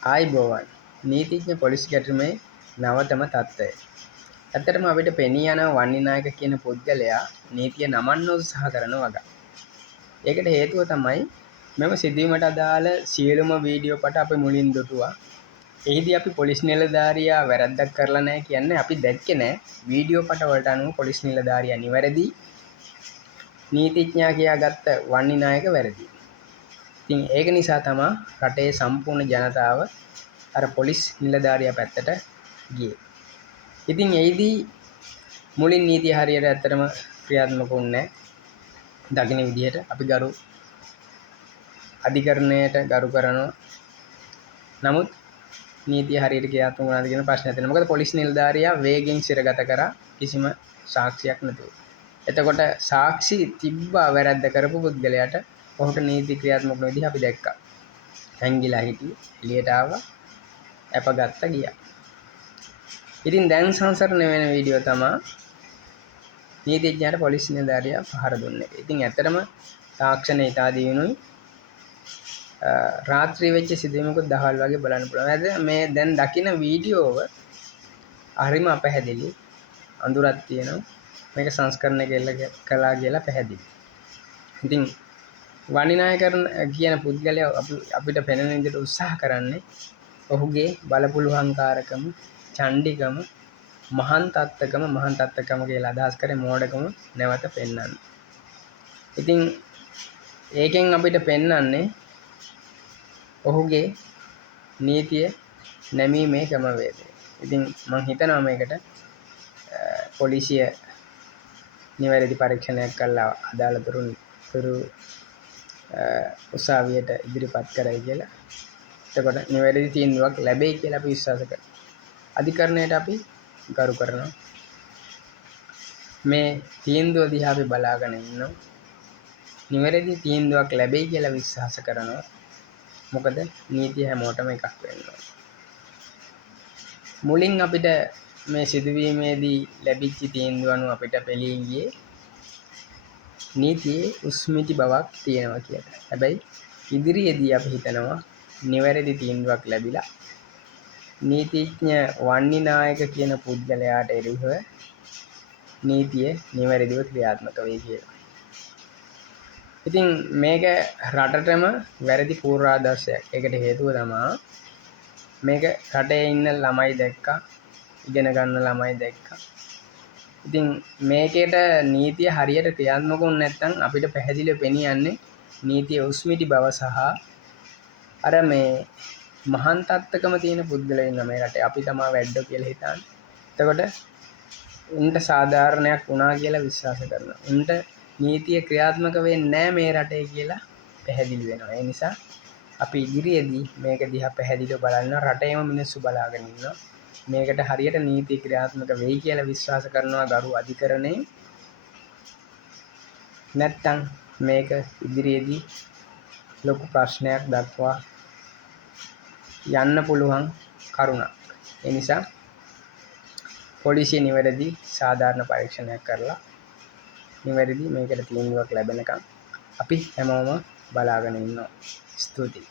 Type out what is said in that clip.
ආයිබෝවන් නීතිඥ පොලිස් ගැටුමේ නවතම තත්ත්වය. ඇත්තටම අපිට පෙනී යන වන්නිනායක කියන පුද්ගලයා නීතිය නමන්න උත්සාහ කරන වගා. ඒකට හේතුව තමයි මෙම සිදුවීමට අදාළ සියලුම වීඩියෝ පට අපි මුලින් දුටුවා. එහිදී අපි පොලිස් නිලධාරියා වැරද්දක් කරලා නැහැ කියන්නේ අපි දැක්කේ නැහැ. වීඩියෝ පට වලට අනුව පොලිස් නිලධාරියා නිවැරදි, නීතිඥයා කියාගත්ත වන්නිනායක වැරදි. ඉතින් ඒක නිසා තමයි රටේ සම්පූර්ණ ජනතාව අර පොලිස් නිලධාරියා පැත්තට ගියේ. ඉතින් එයිදී මුලින් නීතිය හරියට ඇත්තටම ක්‍රියාත්මක වුණේ නැහැ. දකින්න විදිහට අපි ගරු අධිකරණයට ගරු කරනවා. නමුත් නීතිය හරියට ක්‍රියාත්මක වුණාද කියන ප්‍රශ්නයක් තියෙනවා. මොකද පොලිස් නිලධාරියා වේගෙන් සිරගත කරා කිසිම සාක්ෂියක් නැතුව. එතකොට සාක්ෂි තිබ්බා වැරද්ද කරපු පුද්ගලයාට ඔහුට නීති ක්‍රියාත්මක වෙන විදිහ අපි දැක්කා. හැංගිලා හිටියේ, එළියට ආවා, අපගත්ත ගියා. ඉතින් දැන් සංසරණ වෙන වීඩියෝ තමයි නීතිඥයාට පොලිස් නිලධාරියා පහර දුන්නේ. ඉතින් ඇත්තටම තාක්ෂණය ඉතා දියුණුයි. රාත්‍රී වෙච්ච සිදුවීමකුත් දහවල් වගේ බලන්න පුළුවන්. මේ දැන් දකින වීඩියෝව හරිම අපැහැදිලි. අඳුරක් තියෙනවා. මේක සංස්කරණය කළා කියලා පැහැදිලි. ඉතින් වන්නිනායකරණ කියන පුද්ගලයා අපිට පෙනෙන විදිහට උත්සාහ කරන්නේ ඔහුගේ බලපුලුහංකාරකම, චණ්ඩිකම, මහාන් තත්ත්වකම කියලා අදහස් කරේ මෝඩකම නැවත පෙන්වන්න. ඉතින් ඒකෙන් අපිට පෙන්වන්නේ ඔහුගේ නීතිය නැමීමේ ක්‍රමවේදය. ඉතින් මම හිතනවා මේකට පොලිසිය නිවැරදි පරීක්ෂණයක් කළා අදාළ තුරු උසාවියට ඉදිරිපත් කරයි කියලා. එතකොට නිවැරදි තීන්දුවක් ලැබෙයි කියලා අපි විශ්වාස කරනවා. අධිකරණයට අපි ගරු කරනවා. මේ තීන්දුව දිහා අපි බලාගෙන ඉන්නවා. නිවැරදි තීන්දුවක් ලැබෙයි කියලා විශ්වාස කරනවා. මොකද නීතිය හැමෝටම එකක් වෙනවා. මුලින් අපිට මේ සිදුවීමේදී ලැබිච්ච තීන්දුව අනුව අපිට පෙළී ගියේ නීතියේ උස්මිති බවක් තියෙනවා කියලා. හැබැයි ඉදිරියේදී අපි හිතනවා නිවැරදි තීන්දුවක් ලැබිලා නීතිඥ වන්නිනායක කියන පුද්ගලයාට එරෙහිව නීතිය නිවැරදිව ක්‍රියාත්මක වෙයි කියලා. ඉතින් මේක රටටම වැරදි පූර්වාදර්ශයක්. ඒකට හේතුව තමයි මේක රටේ ඉන්න ළමයි දැක්කා, ඉගෙන ගන්න ළමයි දැක්කා. ඉතින් මේකේට නීතිය හරියට ක්‍රියාත්මක වුනේ නැත්නම් අපිට පැහැදිලිව පෙනී යන්නේ නීතිය උස්මිටි බව සහ අර මේ මහාන් තත්ත්වකම තියෙන පුද්ගලයන් ඉන්න මේ රටේ අපි තමයි වැඩෝ කියලා හිතන්නේ. එතකොට උන්ට සාධාරණයක් වුණා කියලා විශ්වාස කරනවා. උන්ට නීතිය ක්‍රියාත්මක වෙන්නේ නැහැ මේ රටේ කියලා පැහැදිලි වෙනවා. ඒ නිසා අපි ඉදිරියේදී මේක දිහා පැහැදිලිව බලන්න රටේම මිනිස්සු බලාගෙන ඉන්නවා. මේකට හරියට නීති ක්‍රියාත්මක වෙයි කියලා විශ්වාස කරනවා ගරු අධිකරණේ. නැත්තම් මේක ඉදිරියේදී ලොකු ප්‍රශ්නයක් දක්වා යන්න පුළුවන් කරුණක්. ඒ නිසා පොලිසිය නිවැරදි සාධාරණ පරීක්ෂණයක් කරලා නිවැරදි මේකට තීන්දුවක් ලැබෙනකම් අපි හැමෝම බලාගෙන ඉන්නවා. ස්තුතියි.